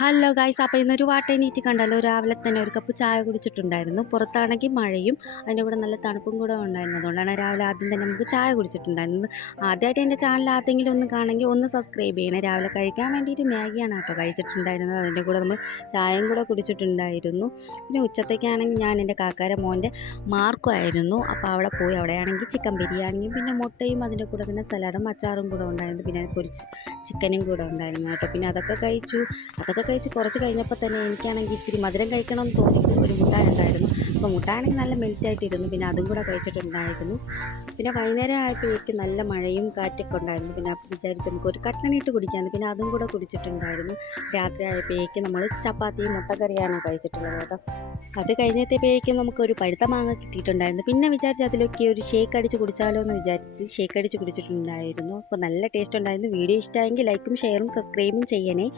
Hello guys, അപ്പോൾ ഇന്നൊരു വാട്ടേനീറ്റ് കണ്ടല്ലോ. രാവിലെ തന്നെ ഒരു കപ്പ് ചായ കുടിച്ചിട്ടുണ്ടായിരുന്നു. പുറത്താണെങ്കിൽ മഴയും അതിൻ്റെ കൂടെ നല്ല തണുപ്പും കൂടെ ഉണ്ടായിരുന്നു. അതുകൊണ്ടാണ് രാവിലെ ആദ്യം തന്നെ നമുക്ക് ചായ കുടിച്ചിട്ടുണ്ടായിരുന്നത്. ആദ്യമായിട്ട് എൻ്റെ ചാനൽ ആദ്യമെങ്കിലും ഒന്ന് കാണണമെങ്കിൽ ഒന്ന് സബ്സ്ക്രൈബ് ചെയ്യണേ. രാവിലെ കഴിക്കാൻ വേണ്ടിയിട്ട് മാഗിയാണ് കേട്ടോ കഴിച്ചിട്ടുണ്ടായിരുന്നത്. അതിൻ്റെ കൂടെ നമ്മൾ ചായയും കൂടെ കുടിച്ചിട്ടുണ്ടായിരുന്നു. പിന്നെ ഉച്ചത്തേക്കാണെങ്കിൽ ഞാൻ എൻ്റെ കാക്കാരെ മോൻ്റെ മാർക്കുമായിരുന്നു. അപ്പോൾ അവിടെ പോയി, അവിടെയാണെങ്കിൽ ചിക്കൻ ബിരിയാണിയും പിന്നെ മുട്ടയും അതിൻ്റെ കൂടെ പിന്നെ സലാഡും അച്ചാറും കൂടെ ഉണ്ടായിരുന്നു. പിന്നെ പൊരിച്ച് ചിക്കനും കൂടെ ഉണ്ടായിരുന്നു കേട്ടോ. പിന്നെ അതൊക്കെ കഴിച്ച് കുറച്ച് കഴിഞ്ഞപ്പോൾ തന്നെ എനിക്കാണെങ്കിൽ ഇത്തിരി മധുരം കഴിക്കണമെന്ന് തോന്നിയിട്ട് ഒരു മുട്ടായി ഉണ്ടായിരുന്നു. അപ്പോൾ മുട്ടായാണെങ്കിൽ നല്ല മെൽറ്റായിട്ടിരുന്നു. പിന്നെ അതും കൂടെ കഴിച്ചിട്ടുണ്ടായിരുന്നു. പിന്നെ വൈകുന്നേരം ആയപ്പോഴേക്കും നല്ല മഴയും കാറ്റൊക്കെ ഉണ്ടായിരുന്നു. പിന്നെ അപ്പം വിചാരിച്ച് നമുക്ക് ഒരു കട്ടനിട്ട് കുടിക്കാമെന്ന്. പിന്നെ അതും കൂടെ കുടിച്ചിട്ടുണ്ടായിരുന്നു. രാത്രി ആയപ്പോഴേക്കും നമ്മൾ ചപ്പാത്തിയും മുട്ടക്കറിയാണ് കഴിച്ചിട്ടുള്ളത് കേട്ടോ. അത് കഴിഞ്ഞപ്പോഴേക്കും നമുക്കൊരു പഴുത്ത മാങ്ങ കിട്ടിയിട്ടുണ്ടായിരുന്നു. പിന്നെ വിചാരിച്ച് അതിലൊക്കെ ഒരു ഷേക്ക് അടിച്ച് കുടിച്ചാലോ എന്ന് വിചാരിച്ച് ഷേക്ക് അടിച്ച് കുടിച്ചിട്ടുണ്ടായിരുന്നു. അപ്പോൾ നല്ല ടേസ്റ്റ് ഉണ്ടായിരുന്നു. വീഡിയോ ഇഷ്ടമായെങ്കിൽ ലൈക്കും ഷെയറും സബ്സ്ക്രൈബും ചെയ്യണേ.